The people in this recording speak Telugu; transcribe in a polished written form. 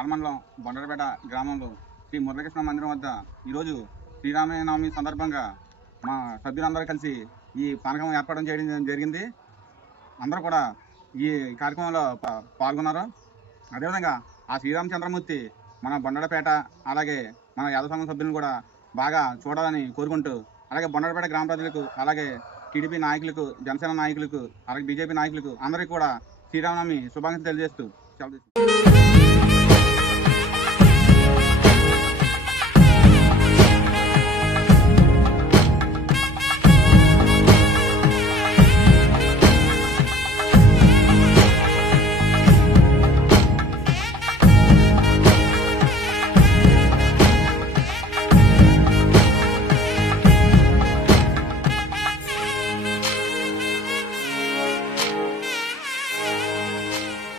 ఆల్మండలం బొండరపేట గ్రామంలో శ్రీ మురళీకృష్ణ మందిరం వద్ద ఈరోజు శ్రీరామనవమి సందర్భంగా మా సభ్యులందరూ కలిసి ఈ పానకం ఏర్పాటు చేయడం జరిగింది. అందరూ కూడా ఈ కార్యక్రమంలో పాల్గొన్నారు. అదేవిధంగా ఆ శ్రీరామచంద్రమూర్తి మన బొండరపేట అలాగే మన యాదవ సంఘం సభ్యులను కూడా బాగా చూడాలని కోరుకుంటూ, అలాగే బొండరపేట గ్రామ ప్రజలకు, అలాగే టీడీపీ నాయకులకు, జనసేన నాయకులకు, అలాగే బీజేపీ నాయకులకు అందరికీ కూడా శ్రీరామనవమి శుభాకాంక్షలు తెలియజేస్తూ సెలవు తీసుకుంటున్నాను.